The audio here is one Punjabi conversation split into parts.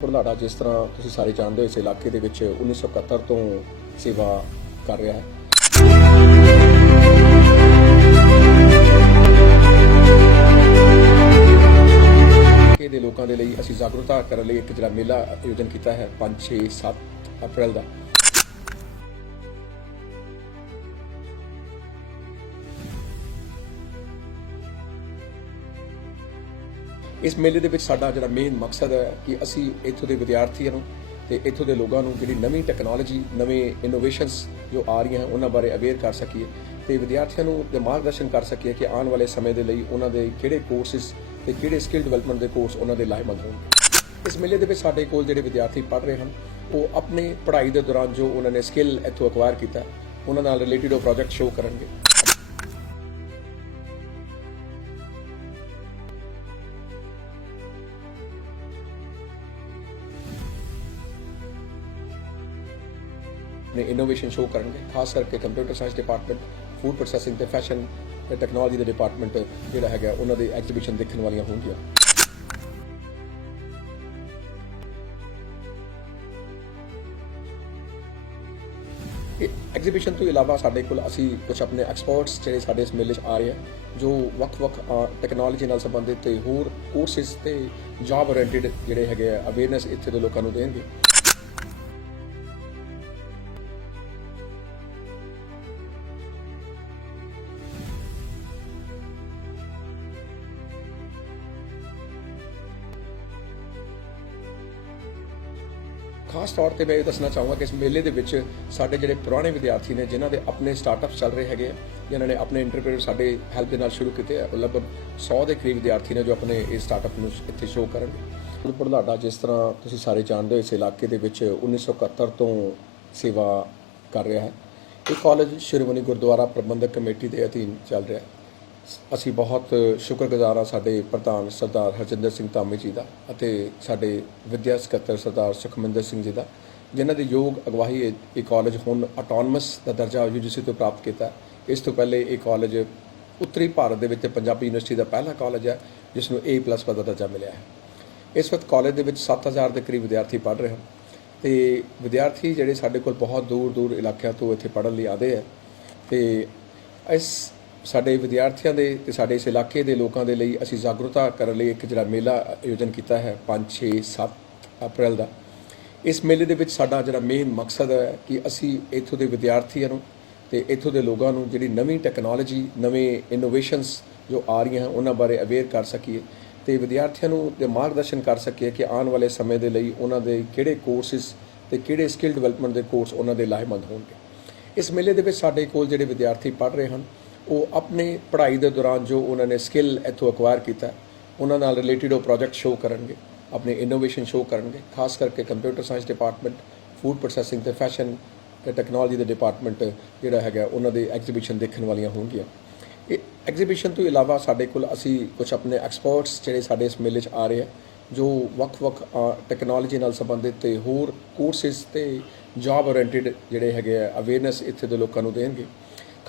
ਬੁਢਲਾਡਾ ਜਿਸ ਤਰ੍ਹਾਂ ਤੁਸੀਂ ਸਾਰੇ ਜਾਣਦੇ ਹੋ, ਇਸ ਇਲਾਕੇ ਦੇ ਵਿੱਚ 1971 ਤੋਂ ਸੇਵਾ ਕਰ ਰਿਹਾ ਹੈ। ਦੇ ਲੋਕਾਂ ਦੇ ਲਈ ਅਸੀਂ ਜਾਗਰੂਕਤਾ ਕਰਨ ਲਈ ਇੱਕ ਜਿਹੜਾ ਮੇਲਾ ਆਯੋਜਨ ਕੀਤਾ ਹੈ 5 6 7 ਅਪ੍ਰੈਲ ਦਾ। ਇਸ ਮੇਲੇ ਦੇ ਵਿੱਚ ਸਾਡਾ ਜਿਹੜਾ ਮੇਨ ਮਕਸਦ ਹੈ ਕਿ ਅਸੀਂ ਇੱਥੋਂ ਦੇ ਵਿਦਿਆਰਥੀਆਂ ਨੂੰ ਤੇ ਇੱਥੋਂ ਦੇ ਲੋਕਾਂ ਨੂੰ ਜਿਹੜੀ ਨਵੀਂ ਟੈਕਨੋਲੋਜੀ ਨਵੇਂ ਇਨੋਵੇਸ਼ਨਸ ਜੋ ਆ ਰਹੀਆਂ ਉਹਨਾਂ ਬਾਰੇ ਅਵੇਅਰ ਕਰ ਸਕੀਏ ਤੇ ਵਿਦਿਆਰਥੀਆਂ ਨੂੰ ਦੇ ਮਾਰਗਦਰਸ਼ਨ ਕਰ ਸਕੀਏ ਕਿ ਆਉਣ ਵਾਲੇ ਸਮੇਂ ਦੇ ਲਈ ਉਹਨਾਂ ਦੇ ਕਿਹੜੇ ਕੋਰਸਿਸ ਤੇ ਕਿਹੜੇ ਸਕਿੱਲ ਡਿਵੈਲਪਮੈਂਟ ਦੇ ਕੋਰਸ ਉਹਨਾਂ ਦੇ ਲਾਹੇਵੰਦ ਹੋਣ ਇਸ ਮੇਲੇ ਦੇ ਵਿੱਚ ਸਾਡੇ ਕੋਲ ਜਿਹੜੇ ਵਿਦਿਆਰਥੀ ਪੜ੍ਹ ਰਹੇ ਹਨ, ਉਹ ਆਪਣੇ ਪੜ੍ਹਾਈ ਦੇ ਦੌਰਾਨ ਜੋ ਉਹਨਾਂ ਨੇ ਸਕਿੱਲ ਇੱਥੋਂ ਅਕਵਾਇਰ ਕੀਤਾ, ਉਹਨਾਂ ਨਾਲ ਰਿਲੇਟਡ ਉਹ ਪ੍ਰੋਜੈਕਟ ਸ਼ੋਅ ਕਰਨਗੇ। ਨੇ ਇਨੋਵੇਸ਼ਨ ਸ਼ੋਅ ਕਰਨਗੇ, ਖਾਸ ਕਰਕੇ computer science department food processing ਤੇ ਫੈਸ਼ਨ ਤੇ ਟੈਕਨੋਲੋਜੀ ਦੇ ਡਿਪਾਰਟਮੈਂਟ ਜਿਹੜਾ ਹੈਗਾ, ਉਹਨਾਂ ਦੇ ਐਗਜ਼ੀਬਿਸ਼ਨ ਦੇਖਣ ਵਾਲੀਆਂ ਹੋਣਗੀਆਂ। ਐਗਜ਼ੀਬਿਸ਼ਨ ਤੋਂ ਇਲਾਵਾ ਸਾਡੇ ਕੋਲ ਅਸੀਂ ਕੁਝ ਆਪਣੇ ਐਕਸਪਰਟਸ ਜਿਹੜੇ ਸਾਡੇ ਇਸ ਮੇਲੇ 'ਚ ਆ ਰਹੇ ਆ, ਜੋ ਵੱਖ-ਵੱਖ ਟੈਕਨੋਲੋਜੀ ਨਾਲ ਸੰਬੰਧਿਤ ਤੇ ਹੋਰ ਕੋਰਸਿਸ ਤੇ ਜੌਬ ਓਰੀਐਂਟਡ ਜਿਹੜੇ ਹੈਗੇ ਆ ਅਵੇਅਰਨੈਸ ਇੱਥੇ ਦੇ ਲੋਕਾਂ ਨੂੰ ਦੇਣਗੇ। ਖਾਸ ਤੌਰ ਤੇ ਮੈਂ ਇਹ ਦੱਸਣਾ ਚਾਹੂੰਗਾ ਕਿ ਇਸ ਮੇਲੇ ਦੇ ਵਿੱਚ ਸਾਡੇ ਜਿਹੜੇ ਪੁਰਾਣੇ ਵਿਦਿਆਰਥੀ ਨੇ, ਜਿਨ੍ਹਾਂ ਦੇ ਆਪਣੇ ਸਟਾਰਟਅਪਸ ਚੱਲ ਰਹੇ ਹੈਗੇ ਆ, ਜਿਨ੍ਹਾਂ ਨੇ ਆਪਣੇ ਇੰਟਰਪ੍ਰੀਨਰ ਸਾਡੇ ਹੈਲਪ ਦੇ ਨਾਲ ਸ਼ੁਰੂ ਕੀਤੇ ਆ ਲਗਭਗ 100 ਦੇ ਕਰੀਬ ਵਿਦਿਆਰਥੀ ਨੇ ਜੋ ਆਪਣੇ ਇਸ ਸਟਾਰਟਅਪ ਨੂੰ ਇੱਥੇ ਸ਼ੋਅ ਕਰਨਗੇ। ਬੁਢਲਾਡਾ ਜਿਸ ਤਰ੍ਹਾਂ ਤੁਸੀਂ ਸਾਰੇ ਜਾਣਦੇ ਹੋ, ਇਸ ਇਲਾਕੇ ਦੇ ਵਿੱਚ 1971 ਤੋਂ ਸੇਵਾ ਕਰ ਰਿਹਾ ਹੈ। ਇਹ ਕਾਲਜ ਸ਼੍ਰੋਮਣੀ ਗੁਰਦੁਆਰਾ ਪ੍ਰਬੰਧਕ ਕਮੇਟੀ ਦੇ ਅਧੀਨ ਚੱਲ ਰਿਹਾ ਹੈ। ਅਸੀਂ ਬਹੁਤ ਸ਼ੁਕਰਗੁਜ਼ਾਰ ਹਾਂ ਸਾਡੇ ਪ੍ਰਧਾਨ ਸਰਦਾਰ ਹਰਜਿੰਦਰ ਸਿੰਘ ਧਾਮੀ ਜੀ ਦਾ ਅਤੇ ਸਾਡੇ ਵਿਦਿਆ ਸਕੱਤਰ ਸਰਦਾਰ ਸੁਖਮਿੰਦਰ ਸਿੰਘ ਜੀ ਦਾ, ਜਿਨ੍ਹਾਂ ਦੀ ਯੋਗ ਅਗਵਾਈ ਇਹ- ਇਹ ਕਾਲਜ ਹੁਣ ਆਟੋਨਮਸ ਦਾ ਦਰਜਾ ਯੂਜੀਸੀ ਤੋਂ ਪ੍ਰਾਪਤ ਕੀਤਾ ਇਸ ਤੋਂ ਪਹਿਲੇ ਇਹ ਕਾਲਜ ਉੱਤਰੀ ਭਾਰਤ ਦੇ ਵਿੱਚ ਪੰਜਾਬੀ ਯੂਨੀਵਰਸਿਟੀ ਦਾ ਪਹਿਲਾ ਕਾਲਜ ਹੈ, ਜਿਸ ਨੂੰ A+ ਪਦ ਦਾ ਦਰਜਾ ਮਿਲਿਆ ਹੈ। ਇਸ ਵਕਤ ਕਾਲਜ ਦੇ ਵਿੱਚ 7000 ਦੇ ਕਰੀਬ ਵਿਦਿਆਰਥੀ ਪੜ੍ਹ ਰਹੇ ਹਨ ਤੇ ਵਿਦਿਆਰਥੀ ਜਿਹੜੇ ਸਾਡੇ ਕੋਲ ਬਹੁਤ ਦੂਰ ਦੂਰ ਇਲਾਕਿਆਂ ਤੋਂ ਇੱਥੇ ਪੜ੍ਹਨ ਲਈ ਆਦੇ ਆ ਤੇ ਇਸ ਸਾਡੇ ਵਿਦਿਆਰਥੀਆਂ ਦੇ ਤੇ ਸਾਡੇ ਇਸ ਇਲਾਕੇ ਦੇ ਲੋਕਾਂ ਦੇ ਲਈ ਅਸੀਂ ਜਾਗਰੂਕਤਾ ਕਰਨ ਲਈ ਇੱਕ ਜਿਹੜਾ ਮੇਲਾ ਆਯੋਜਨ ਕੀਤਾ ਹੈ 5 6 7 ਅਪ੍ਰੈਲ ਦਾ। ਇਸ ਮੇਲੇ ਦੇ ਵਿੱਚ ਸਾਡਾ ਜਿਹੜਾ ਮੇਨ ਮਕਸਦ ਹੈ ਕਿ ਅਸੀਂ ਇੱਥੋਂ ਦੇ ਵਿਦਿਆਰਥੀਆਂ ਨੂੰ ਤੇ ਇੱਥੋਂ ਦੇ ਲੋਕਾਂ ਨੂੰ ਜਿਹੜੀ ਨਵੀਂ ਟੈਕਨੋਲੋਜੀ ਨਵੇਂ ਇਨੋਵੇਸ਼ਨਸ ਜੋ ਆ ਰਹੀਆਂ ਹਨ, ਉਹਨਾਂ ਬਾਰੇ ਅਵੇਅਰ ਕਰ ਸਕੀਏ ਤੇ ਵਿਦਿਆਰਥੀਆਂ ਨੂੰ ਦੇ ਮਾਰਗਦਰਸ਼ਨ ਕਰ ਸਕੀਏ ਕਿ ਆਉਣ ਵਾਲੇ ਸਮੇਂ ਦੇ ਲਈ ਉਹਨਾਂ ਦੇ ਕਿਹੜੇ ਕੋਰਸਿਸ ਤੇ ਕਿਹੜੇ ਸਕਿੱਲ ਡਿਵੈਲਪਮੈਂਟ ਦੇ ਕੋਰਸ ਉਹਨਾਂ ਦੇ ਲਾਹੇਮੰਦ ਹੋਣਗੇ। ਇਸ ਮੇਲੇ ਦੇ ਵਿੱਚ ਸਾਡੇ ਕੋਲ ਜਿਹੜੇ ਵਿਦਿਆਰਥੀ ਪੜ੍ਹ ਰਹੇ ਹਨ ਉਹ ਆਪਣੇ ਪੜ੍ਹਾਈ ਦੇ ਦੌਰਾਨ ਜੋ ਉਹਨਾਂ ਨੇ ਸਕਿੱਲ ਇੱਥੋਂ ਅਕਵਾਇਰ ਕੀਤਾ, ਉਹਨਾਂ ਨਾਲ ਰਿਲੇਟਡ ਉਹ ਪ੍ਰੋਜੈਕਟ ਸ਼ੋਅ ਕਰਨਗੇ, ਆਪਣੇ ਇਨੋਵੇਸ਼ਨ ਸ਼ੋਅ ਕਰਨਗੇ, ਖਾਸ ਕਰਕੇ computer science department food processing ਤੇ ਫੈਸ਼ਨ ਤੇ ਟੈਕਨੋਲੋਜੀ ਦੇ ਡਿਪਾਰਟਮੈਂਟ ਜਿਹੜਾ ਹੈਗਾ, ਉਹਨਾਂ ਦੇ ਐਗਜ਼ੀਬਿਸ਼ਨ ਦੇਖਣ ਵਾਲੀਆਂ ਹੋਣਗੀਆਂ। ਇਹ ਐਗਜ਼ੀਬਿਸ਼ਨ ਤੋਂ ਇਲਾਵਾ ਸਾਡੇ ਕੋਲ ਅਸੀਂ ਕੁਝ ਆਪਣੇ ਐਕਸਪਰਟਸ ਜਿਹੜੇ ਸਾਡੇ ਇਸ ਮੇਲੇ 'ਚ ਆ ਰਹੇ ਆ, ਜੋ ਵੱਖ-ਵੱਖ ਟੈਕਨੋਲੋਜੀ ਨਾਲ ਸੰਬੰਧਿਤ ਤੇ ਹੋਰ ਕੋਰਸਿਸ ਤੇ ਜੌਬ ਓਰੀਐਂਟਡ ਜਿਹੜੇ ਹੈਗੇ ਆ ਅਵੇਅਰਨੈਸ ਇੱਥੇ ਦੇ ਲੋਕਾਂ ਨੂੰ ਦੇਣਗੇ।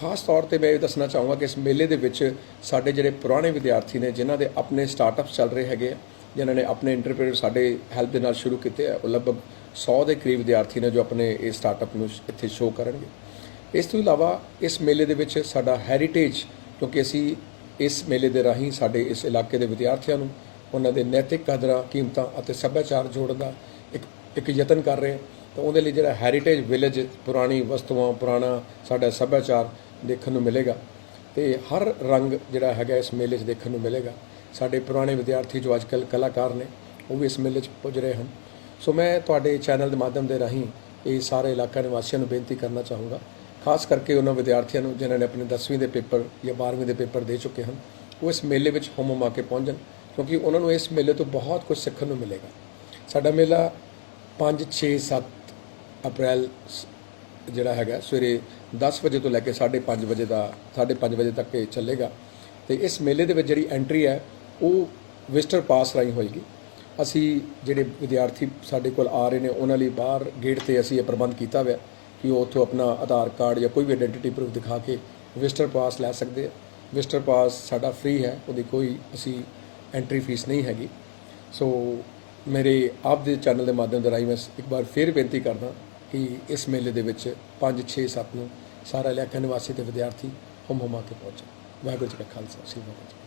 ਖਾਸ ਤੌਰ ਤੇ ਮੈਂ ਇਹ ਦੱਸਣਾ ਚਾਹੂੰਗਾ ਕਿ ਇਸ ਮੇਲੇ ਦੇ ਵਿੱਚ ਸਾਡੇ ਜਿਹੜੇ ਪੁਰਾਣੇ ਵਿਦਿਆਰਥੀ ਨੇ, ਜਿਨ੍ਹਾਂ ਦੇ ਆਪਣੇ ਸਟਾਰਟਅਪਸ ਚੱਲ ਰਹੇ ਹੈਗੇ ਆ, ਜਿਨ੍ਹਾਂ ਨੇ ਆਪਣੇ ਇੰਟਰਪ੍ਰੀਨਰ ਸਾਡੇ ਹੈਲਪ ਦੇ ਨਾਲ ਸ਼ੁਰੂ ਕੀਤੇ ਆ, ਉਹ ਲਗਭਗ 100 ਦੇ ਕਰੀਬ ਵਿਦਿਆਰਥੀ ਨੇ ਜੋ ਆਪਣੇ ਇਹ ਸਟਾਰਟਅਪ ਨੂੰ ਇੱਥੇ ਸ਼ੋਅ ਕਰਨਗੇ। ਇਸ ਤੋਂ ਇਲਾਵਾ ਇਸ ਮੇਲੇ ਦੇ ਵਿੱਚ ਸਾਡਾ ਹੈਰੀਟੇਜ ਕਿਉਂਕਿ ਅਸੀਂ ਇਸ ਮੇਲੇ ਦੇ ਰਾਹੀਂ ਸਾਡੇ ਇਸ ਇਲਾਕੇ ਦੇ ਵਿਦਿਆਰਥੀਆਂ ਨੂੰ ਉਹਨਾਂ ਦੇ ਨੈਤਿਕ ਕਦਰਾਂ, ਕੀਮਤਾਂ ਅਤੇ ਸੱਭਿਆਚਾਰ ਜੋੜਨ ਦਾ ਇੱਕ ਇੱਕ ਯਤਨ ਕਰ ਰਹੇ ਹਾਂ। ਤਾਂ ਉਹਦੇ ਲਈ ਜਿਹੜਾ ਹੈਰੀਟੇਜ ਵਿਲੇਜ ਪੁਰਾਣੀ ਵਸਤੂਆਂ, ਪੁਰਾਣਾ ਸਾਡਾ ਸੱਭਿਆਚਾਰ ਦੇਖਣ ਨੂੰ ਮਿਲੇਗਾ। ਤੇ ਹਰ ਰੰਗ ਜਿਹੜਾ ਹੈਗਾ ਇਸ ਮੇਲੇ 'ਚ ਦੇਖਣ ਨੂੰ ਮਿਲੇਗਾ। ਸਾਡੇ ਪੁਰਾਣੇ ਵਿਦਿਆਰਥੀ ਜੋ ਅੱਜਕੱਲ ਕਲਾਕਾਰ ਨੇ, ਉਹ ਵੀ ਇਸ ਮੇਲੇ 'ਚ ਪੁੱਜ ਰਹੇ ਹਨ। ਸੋ ਮੈਂ ਤੁਹਾਡੇ ਚੈਨਲ ਦੇ ਮਾਧਿਅਮ ਦੇ ਰਾਹੀਂ ਇਹ ਸਾਰੇ ਇਲਾਕਾ ਨਿਵਾਸੀਆਂ ਨੂੰ ਬੇਨਤੀ ਕਰਨਾ ਚਾਹੂੰਗਾ। ਖਾਸ ਕਰਕੇ ਉਹਨਾਂ ਵਿਦਿਆਰਥੀਆਂ ਨੂੰ ਜਿਨ੍ਹਾਂ ਨੇ ਆਪਣੇ 10ਵੀਂ ਦੇ ਪੇਪਰ ਜਾਂ 12ਵੀਂ ਦੇ ਪੇਪਰ ਦੇ ਚੁੱਕੇ ਹਨ, ਉਹ ਇਸ ਮੇਲੇ ਵਿੱਚ ਹੁਮਮ ਆ ਕੇ ਪਹੁੰਚਣ, ਕਿਉਂਕਿ ਉਹਨਾਂ ਨੂੰ ਇਸ ਮੇਲੇ ਤੋਂ ਬਹੁਤ ਕੁਝ ਸਿੱਖਣ ਨੂੰ ਮਿਲੇਗਾ। ਸਾਡਾ ਮੇਲਾ 5 6 7 ਅਪ੍ਰੈਲ ਸ- ਜਿਹੜਾ ਹੈਗਾ, ਸਵੇਰੇ 10 ਵਜੇ ਤੋਂ ਲੈ ਕੇ 5:30 ਵਜੇ ਦਾ 5:30 ਵਜੇ ਤੱਕ ਇਹ ਚੱਲੇਗਾ। ਤੇ ਇਸ ਮੇਲੇ ਦੇ ਵਿੱਚ ਜਿਹੜੀ ਐਂਟਰੀ ਹੈ, ਉਹ ਵਿਜ਼ਟਰ ਪਾਸ ਰਾਹੀਂ ਹੋਏਗੀ। ਅਸੀਂ ਜਿਹੜੇ ਵਿਦਿਆਰਥੀ ਸਾਡੇ ਕੋਲ ਆ ਰਹੇ ਨੇ, ਉਹਨਾਂ ਲਈ ਬਾਹਰ ਗੇਟ ਤੇ ਅਸੀਂ ਇਹ ਪ੍ਰਬੰਧ ਕੀਤਾ ਹੋਇਆ ਕਿ ਉਹ ਉੱਥੋਂ ਆਪਣਾ ਆਧਾਰ ਕਾਰਡ ਜਾਂ ਕੋਈ ਵੀ ਆਇਡੈਂਟੀਟੀ ਪ੍ਰੂਫ ਦਿਖਾ ਕੇ ਵਿਜ਼ਟਰ ਪਾਸ ਲੈ ਸਕਦੇ ਆ। ਵਿਜ਼ਟਰ ਪਾਸ ਸਾਡਾ ਫ੍ਰੀ ਹੈ, ਉਹਦੀ ਕੋਈ ਅਸੀਂ ਐਂਟਰੀ ਫੀਸ ਨਹੀਂ ਹੈਗੀ। ਸੋ ਮੇਰੇ ਆਪ ਦੇ ਚੈਨਲ ਦੇ ਮਾਧਿਅਮ ਦੇ ਰਾਹੀਂ ਮੈਂ ਇੱਕ ਵਾਰ ਫੇਰ ਬੇਨਤੀ ਕਰਦਾ ਕਿ ਇਸ ਮੇਲੇ ਦੇ ਵਿੱਚ 5 6 7 ਨੂੰ ਸਾਰਾ ਇਲਾਕਾ ਨਿਵਾਸੀ ਤੇ ਵਿਦਿਆਰਥੀ ਹਮ ਹਮਾ ਕੇ ਪਹੁੰਚੇ। ਵਾਹਿਗੁਰੂ ਜੀ ਕਾ ਖਾਲਸਾ, ਸ੍ਰੀ ਵਾਹਿਗੁਰੂ ਜੀ